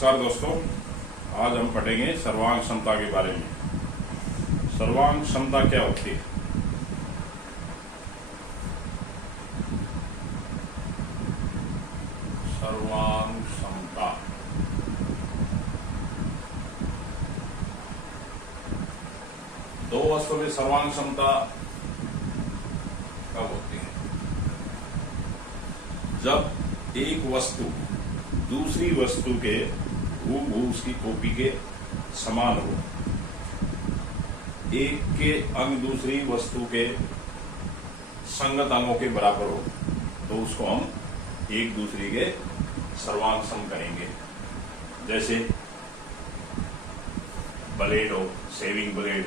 नमस्कार दोस्तों, आज हम पढ़ेंगे सर्वांग क्षमता के बारे में। सर्वांग क्षमता क्या होती है? सर्वांग क्षमता दो वस्तुओं की सर्वांग क्षमता कब होती है? जब एक वस्तु दूसरी वस्तु के हूबहू उसकी कॉपी के समान हो, एक के अंग दूसरी वस्तु के संगत अंगों के बराबर हो, तो उसको हम एक दूसरे के सर्वांग सम कहेंगे। जैसे ब्लेड हो, शेविंग ब्लेड,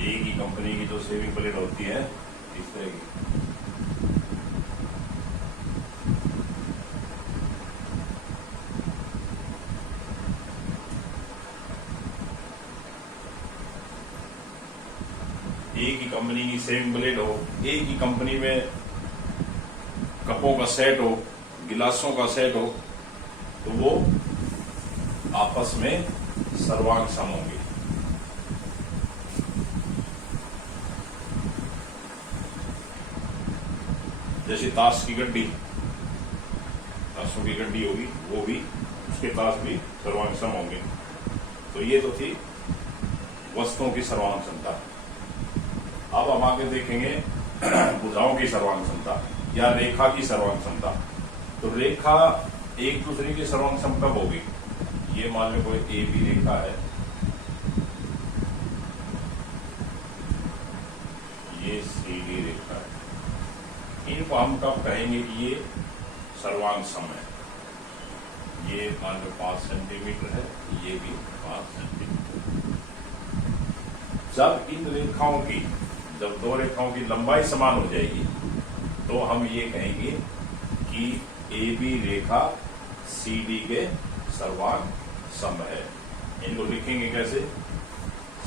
एक ही कंपनी की जो शेविंग ब्लेड होती है इस तरह की, एक ही कंपनी की शेविंग ब्लेड हो, एक ही कंपनी में कपों का सेट हो, गिलासों का सेट हो, तो वो आपस में सर्वांग सम होंगे। जैसे ताश की गड्डी, ताशों की गड्डी होगी, वो भी उसके ताश भी सर्वांग सम होंगे। तो ये तो थी वस्तुओं की सर्वांग क्षमता। अब हम आगे देखेंगे भुजाओं की सर्वांग क्षमता या रेखा की सर्वांग क्षमता। तो रेखा एक दूसरे की सर्वांग सम कब होगी? ये मान लो कोई ए बी रेखा है, ये सी डी रेखा है, इनको हम कब कहेंगे कि ये सर्वांग सम है? ये मान लो 5 सेंटीमीटर है, ये भी 5 सेंटीमीटर। जब इन रेखाओं की, जब दो रेखाओं की लंबाई समान हो जाएगी, तो हम ये कहेंगे कि A B Rekha C D के सर्वांग सम है। इनको लिखेंगे कैसे?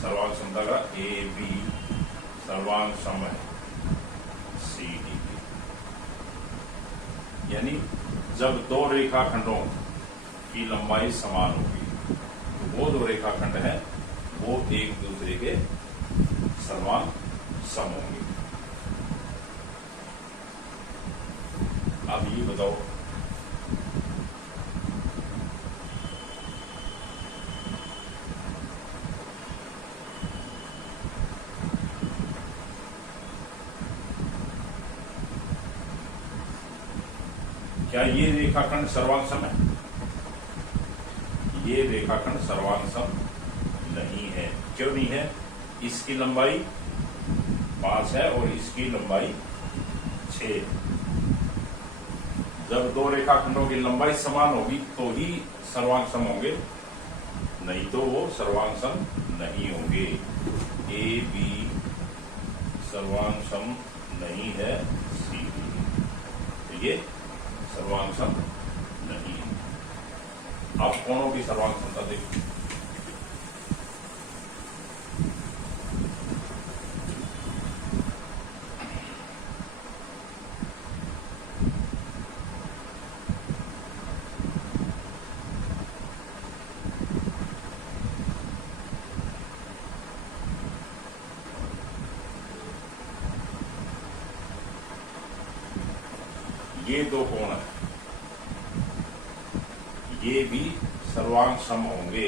सर्वांग क्षमता का ए बी सर्वांग सम है सी डी, यानी जब दो रेखाखंडों की लंबाई समान होगी, तो वो दो रेखाखंड हैं वो एक दूसरे के सर्वांग सम होंगे। अब ये बताओ, क्या ये रेखाखंड सर्वांग सम है? ये रेखाखंड सर्वांग सम नहीं है। क्यों नहीं है? इसकी लंबाई 5 है और इसकी लंबाई 6। जब दो रेखाखंडों की लंबाई समान होगी तो ही सर्वांग सम होंगे, नहीं तो वो सर्वांग सम नहीं होंगे। ए बी सर्वांग सम नहीं है सी डी, तो ये सर्वांग सम नहीं है। अब कोणों की सर्वांग क्षमता देखो। ये दो कोण है, ये भी सर्वांग सम होंगे,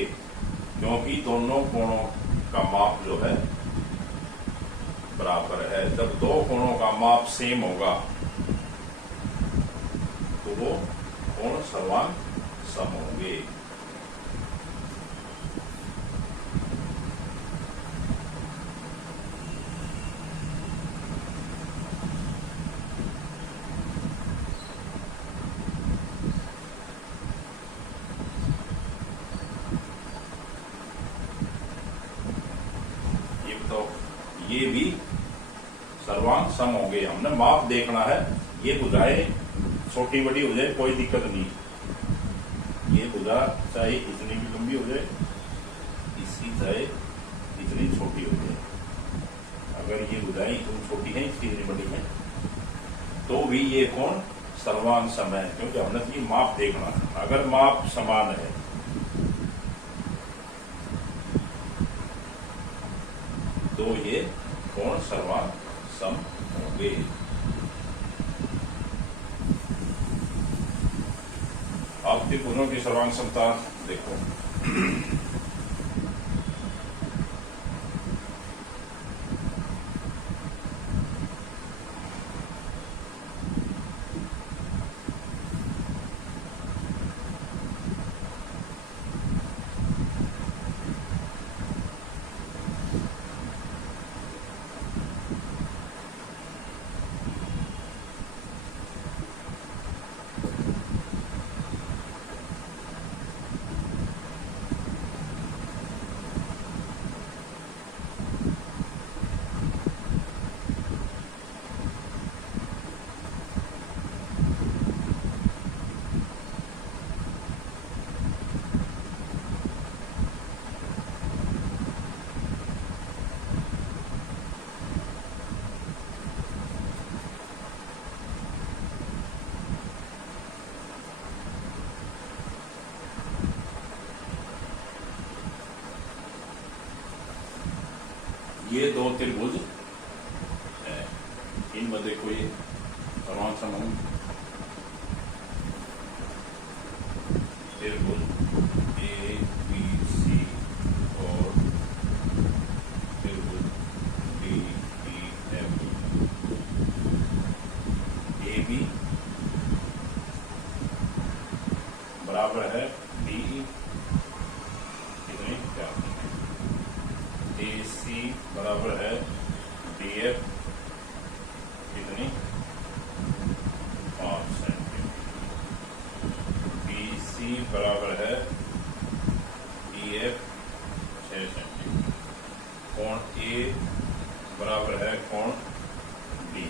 क्योंकि दोनों कोणों का माप जो है बराबर है। जब दो कोणों का माप सेम होगा तो वो कोण सर्वांग सम होंगे। तो ये भी सर्वांग सम होंगे। हमने माप देखना है, ये भुजाएं छोटी बड़ी हो जाए कोई दिक्कत नहीं। ये भुजा चाहे इतनी भी लंबी हो जाए, इसकी चाहे इतनी छोटी हो जाए। अगर ये भुजाएं इतनी छोटी है, इसकी इतनी बड़ी है, तो भी ये कोण सर्वांग सम है, क्योंकि हमने तो ये माप देखना, अगर माप समान है तो ये कोण सर्वांग सम होंगे। आप त्रिभुजों की सर्वांग समता देखो। ये दो त्रिभुज है, इनमें देखो ये सर्वांग सम त्रिभुज ए बी सी और त्रिभुज D E F. A B बराबर है डी कितनी 4, डी सी बराबर है डी एफ कितनी 5 सेंटीमीटर, बी सी बराबर है डी एफ 6 सेंटीमीटर, कोण ए बराबर है कोण डी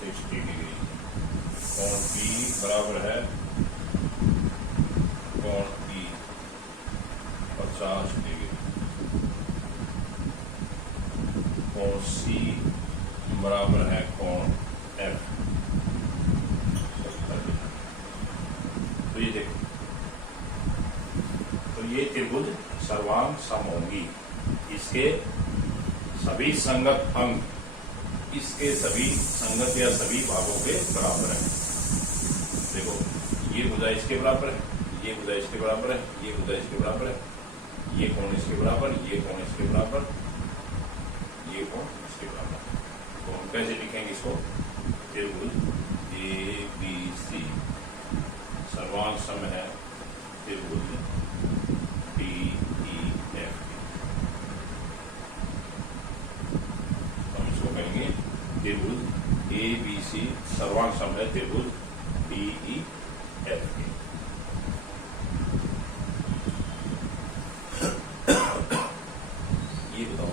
60 डिग्री, कोण बी बराबर है कोण ई 50 डिग्री, कोण सी बराबर है कोण एफ 70 डिग्री। तो ये देखो, तो ये त्रिभुज सर्वांग सम होंगी, इसके सभी संगत अंग इसके सभी संगत या सभी भागों के बराबर है। देखो ये भुजा इसके बराबर है, ये भुजा इसके बराबर है, ये भुजा इसके बराबर है, ये कोण इसके बराबर, ये कोण इसके बराबर, ये कोण इसके बराबर। तो हम कैसे लिखेंगे इसको? त्रिभुज ए बी सी सर्वांग सम है त्रिभुज डी ई एफ। हम इसको कहेंगे त्रिभुज ए बी सी सर्वांग सम है त्रिभुज डी ई एफ के। ये बताओ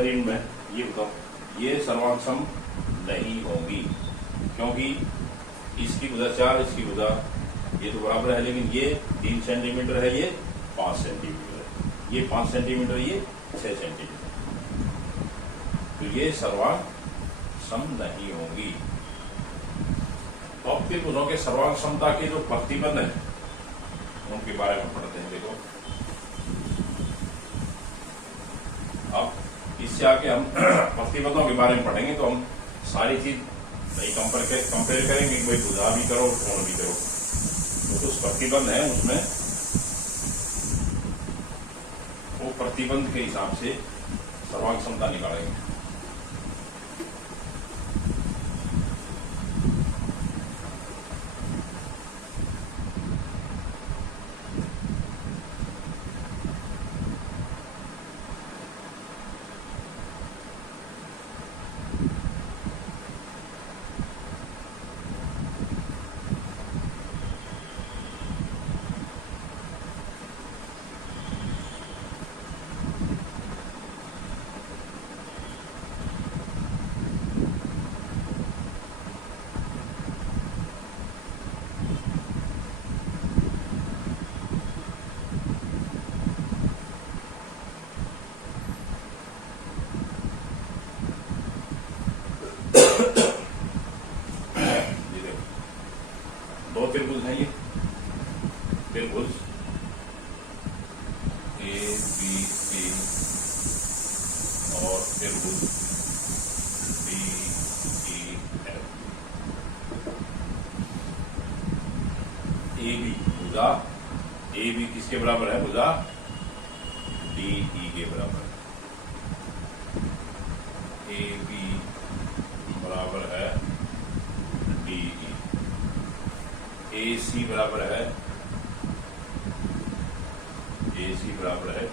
इन में ये बताओ, ये सर्वांग सम नहीं होंगी, क्योंकि इसकी भुजा 4, इसकी भुजा ये तो बराबर है, लेकिन ये 3 सेंटीमीटर है, ये 5 सेंटीमीटर है, ये 5 सेंटीमीटर, ये 6 सेंटीमीटर, तो ये सर्वांग सम नहीं होंगी। तो अब त्रिभुजों के सर्वांग समता के जो प्रतिबंध है उनके बारे में पढ़ते हैं। देखो अब इससे आके हम प्रतिबंधों के बारे में पढ़ेंगे, तो हम सारी चीज नहीं कंपेयर करेंगे कि भाई भुजा भी करो कोण भी करो, तो जो प्रतिबंध है उसमें वो प्रतिबंध के हिसाब से सर्वांग समता निकालेंगे। ABC और त्रिभुज DEF। AB भुजा AB किसके बराबर है? भुजा DE के बराबर। AB बराबर है DE। AC बराबर है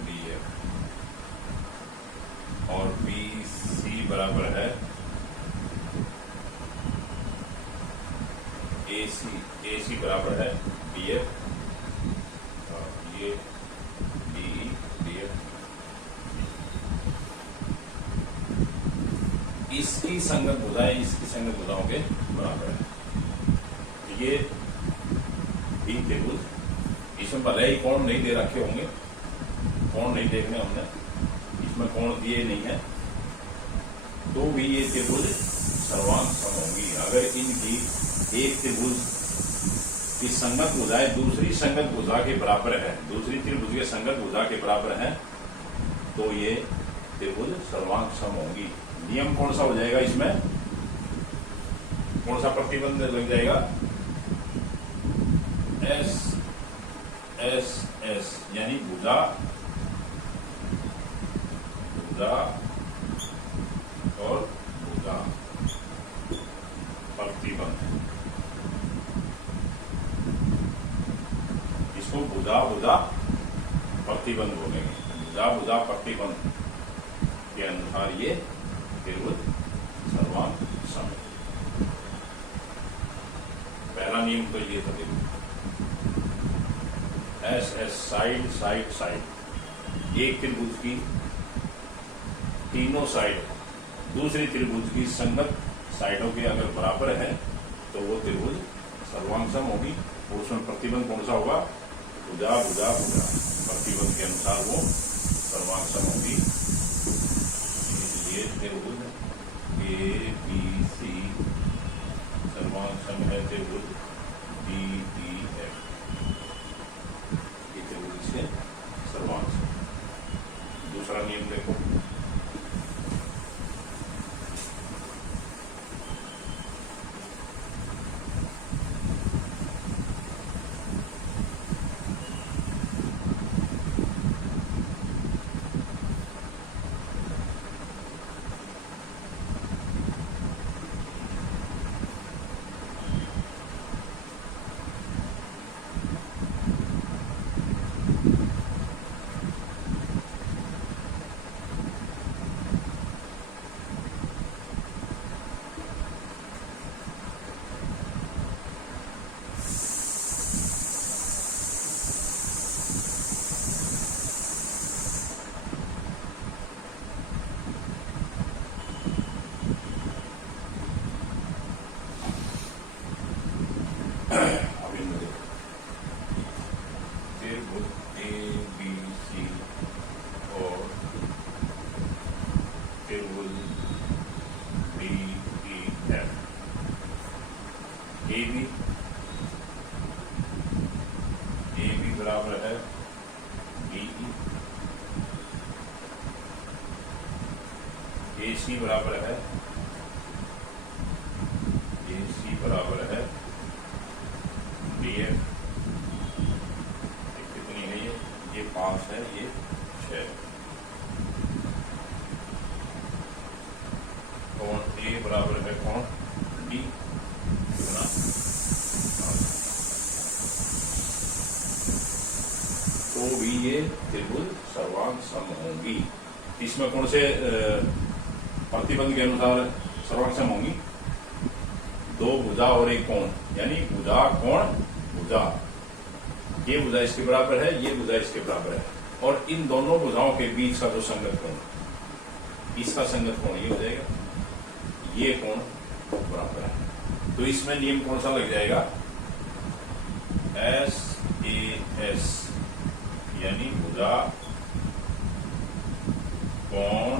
DF और BC बराबर है AC बराबर है DF और ये DE DF। इसकी संगत भुजाएं इसकी संगत भुजाओं के बराबर है। ये तीन त्रिभुज, इसमें भले ही कोण नहीं दे रखे होंगे, कोण नहीं देखने हमने, इसमें कोण दिए नहीं है, तो भी ये त्रिभुज सर्वांग सम होंगी। अगर इनकी एक त्रिभुज की संगत भुजाएं दूसरी संगत भुजा के बराबर है, दूसरी त्रिभुज के संगत भुजा के बराबर है, तो ये त्रिभुज सर्वांग सम होंगी। नियम कौन सा हो जाएगा? इसमें कौन सा प्रतिबंध लग जाएगा? S यानी भुजा और भुजा प्रतिबंध। इसको भुजा प्रतिबंध बोलेंगे। भुजा प्रतिबंध के अनुसार ये त्रिभुज सर्वांग सम। पहला नियम तो ये था S साइड एक त्रिभुज की तीनों साइड दूसरी त्रिभुज की संगत साइडों के अगर बराबर है तो वो त्रिभुज सर्वांग सम होगी। उसमें प्रतिबंध कौन सा होगा? भुजा प्रतिबंध के अनुसार वो सर्वांग सम होगी। इसलिए त्रिभुज ABC सर्वांग सम है त्रिभुज DEF। ये त्रिभुज से सर्वांग सम। दूसरा नियम देखो, AB बराबर है DE, AC बराबर है DF। कितनी है ये 5 है, ये 6। कोण A बराबर है कोण D गुना। तो भी ये त्रिभुज सर्वांग सम होंगी। इसमें कौन से प्रतिबंध के अनुसार सर्वांग सम होंगी? 2 भुजा और एक कोण, यानी भुजा कोण भुजा। ये भुजा इसके बराबर है, ये भुजा इसके बराबर है, और इन दोनों भुजाओं के बीच का जो संगत कोण, इसका संगत कोण ये हो जाएगा। ये कोण बराबर है, तो इसमें नियम कौन सा लग जाएगा? SAS यानी भुजा कोण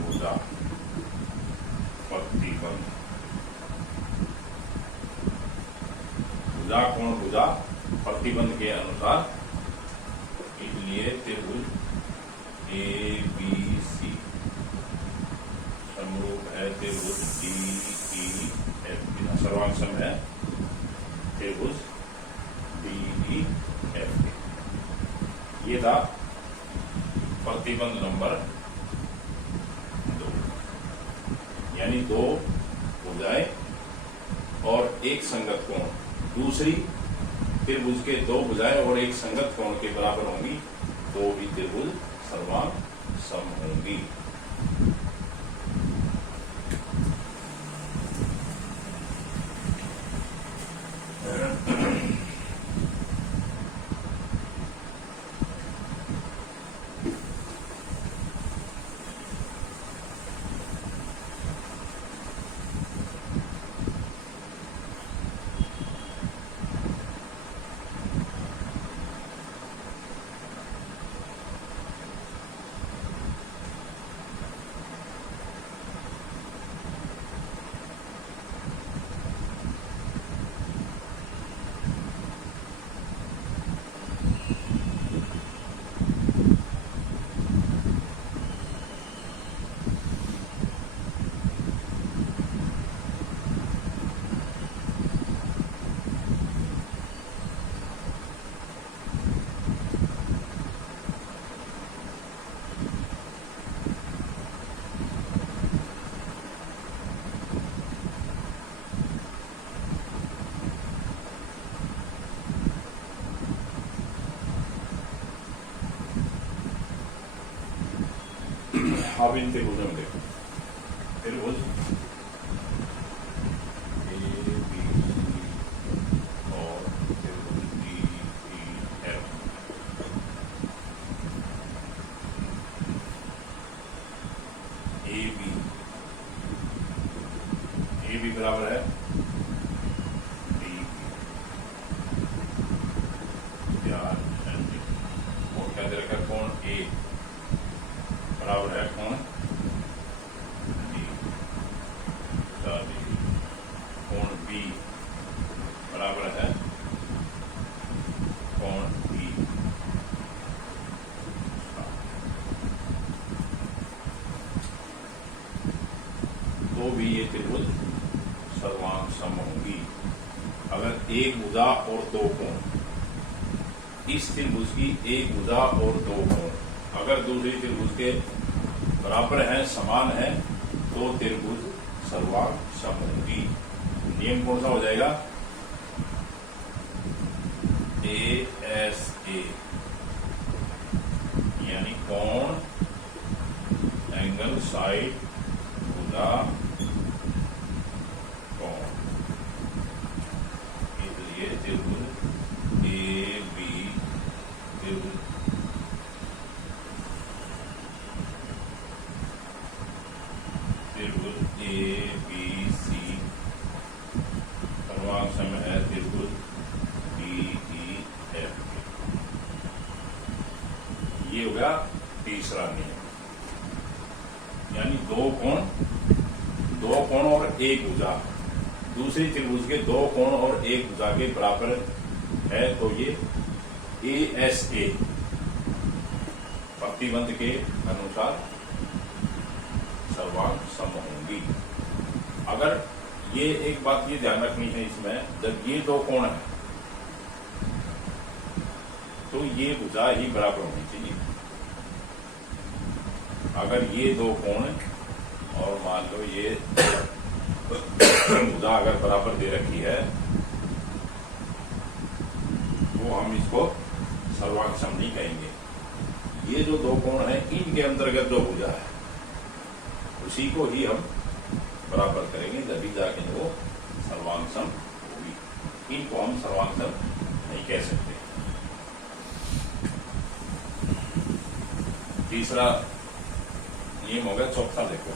भुजा प्रतिबंध। भुजा कोण भुजा प्रतिबंध के अनुसार इसलिए त्रिभुज ABC समरूप है त्रिभुज DEF, सर्वांग सम है त्रिभुज DEF। ये था प्रतिबंध नंबर 2, यानी दो भुजाएं और एक संगत कोण, दूसरी त्रिभुज के दो भुजाएं और एक संगत कोण के बराबर होंगी तो भी त्रिभुज सर्वांग सम होंगी। अब इन त्रिभुजों में देखो, त्रिभुज ABC और त्रिभुज DEF, AB बराबर है DE, और क्या दे रखा कोण A बराबर है कोण D, कोण B बराबर है कोण E। तो भी ये त्रिभुज सर्वांग सम होंगी अगर एक भुजा और दो कोण, इस त्रिभुज की एक भुजा और दो कोण अगर दूसरी त्रिभुज के बराबर हैं, समान है, तो त्रिभुज सर्वांग सम होंगी। नियम कौन सा हो जाएगा? ASA, यानी कोण, एंगल, साइड, भुजा, कोण, इसलिए त्रिभुज AB त्रिभुज ABC सर्वांग सम है त्रिभुज DEF। ये हो गया तीसरा नियम, यानी दो कोण और एक भुजा दूसरी त्रिभुज के दो कोण और एक भुजा के बराबर है तो ये ASA प्रतिबंध के अनुसार सर्वांग सम होंगी। अगर ये एक बात ये ध्यान रखनी है इसमें, जब ये दो कोण है तो ये भुजा ही बराबर होनी चाहिए। अगर ये दो कोण और मान लो ये भुजा अगर बराबर दे रखी है तो हम इसको सर्वांग सम नहीं कहेंगे। ये जो दो कोण है इनके अंतर्गत जो भुजा है उसी को ही हम बराबर करेंगे, तभी जाके वो सर्वांग सम होगी। इनको हम सर्वांग सम नहीं कह सकते। तीसरा नियम हो गया। चौथा देखो,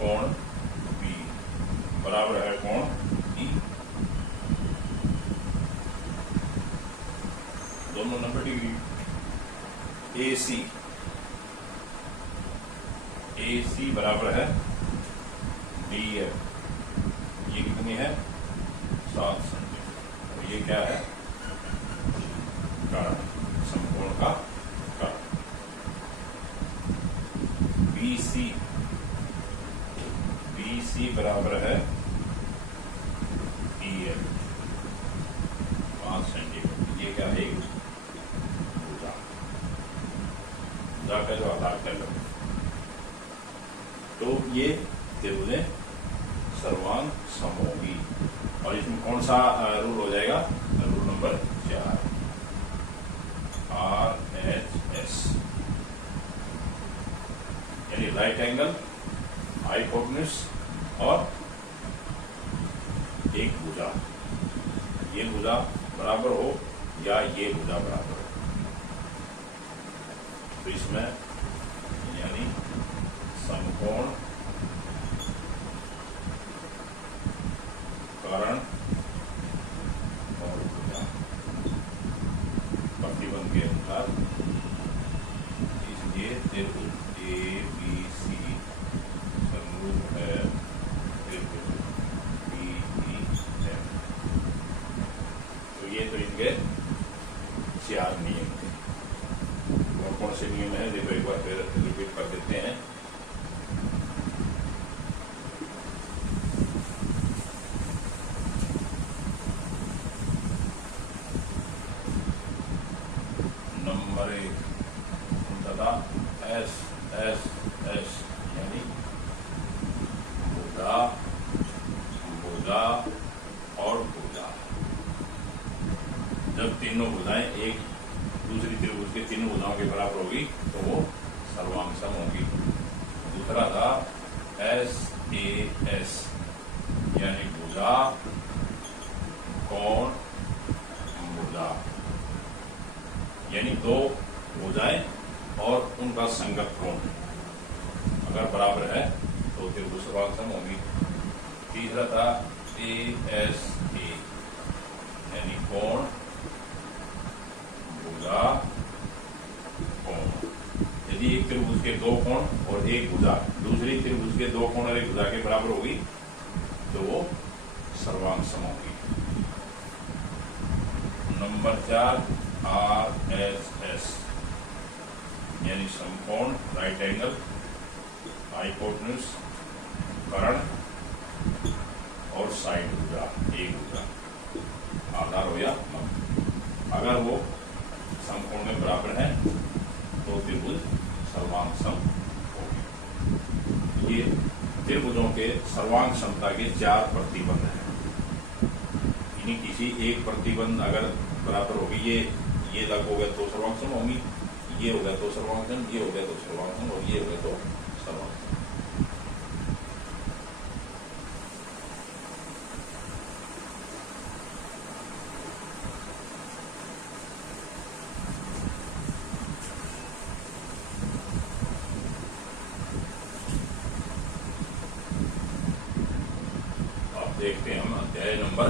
कोण बी बराबर है कोण ई। दोनों 90 डिग्री। AC बराबर है DF। ये कितनी है 7 सेंटीमीटर। और ये क्या है कर्ण, समकोण का कर्ण। BC बराबर है DF 5 सेंटीमीटर। ये क्या है भुजा। भुजा का जो आधार कर लो तो ये त्रिभुजें सर्वांग समहोगी। और इसमें कौन सा रूल हो जाएगा, रूल नंबर 4 RHS, यानी राइट एंगल, हाइपोटेन्यूज और एक भुजा। ये भुजा बराबर हो या ये भुजा बराबर हो, तो इसमें यानी समकोण कर्ण और भुजा प्रतिबंध के अनुसार, इसलिए त्रिभुज ABC समरूप है त्रिभुज BEF। तो ये तो इनके 4 नियम थे। और कौन से नियम है देखो एक बार फिर रिपीट कर देते हैं। नंबर 1 तथा S यानी भुजा, भुजा और भुजा। जब तीनों भुजाएं एक दूसरी त्रिभुज के तीनों भुजाओं के बराबर होगी तो वो सर्वांग सम होगी। दूसरा था SAS यानी भुजा, कोण, भुजा, यानी दो भुजाएं और उनका संगत कोण अगर बराबर है तो त्रिभुज सर्वांग सम होगी। तीसरा था ASA यानी कोण, भुजा, कोण। यदि एक त्रिभुज के दो कोण और एक भुजा दूसरी त्रिभुज के दो कोण और एक भुजा के बराबर होगी तो वो सर्वांग सम होगी। नंबर 4 RHS यानी समकोण, राइट एंगल, हाइपोटेन्यूज, कर्ण और साइड भुजा, एक भुजा। आधार हो या अगर वो समकोण में बराबर है तो त्रिभुज सर्वांग सम होगी। ये त्रिभुजों के सर्वांग समता के 4 प्रतिबंध हैं। यानी किसी एक प्रतिबंध अगर बराबर होगी, ये लग हो गया तो सर्वांग सम होगी, ये हो गया तो सर्वांग सम, ये हो गया तो सर्वांग सम और ये हो गया तो सर्वांग सम। देखते हैं हम अध्याय नंबर